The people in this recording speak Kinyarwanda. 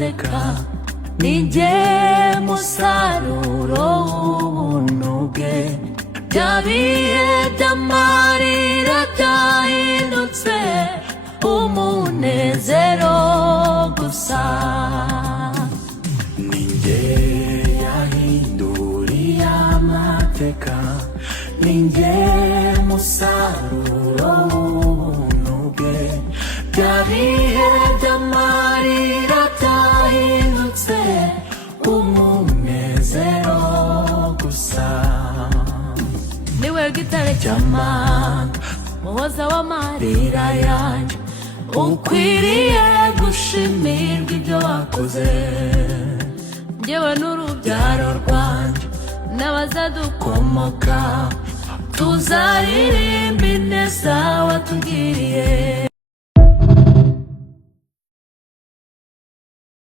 y'amateka, ninjye musaruro w'ubuntu bwe. Bya bihe by'amarira byahindutse umunezero gusa. Ninjye yahinduriye amateka, ninjye musaruro w'ubuntu bwe. Bya bihe by'amarira byahindutse umunezero gusa. Niwe gitare cy'amanga, muhoza w'amarira yanjye, ukwiriye gushimirwa ibyo wakoze. Njyewe n'urubyaro rwanjye n'abazadukomoka, tuzaririmba ineza watugiriye.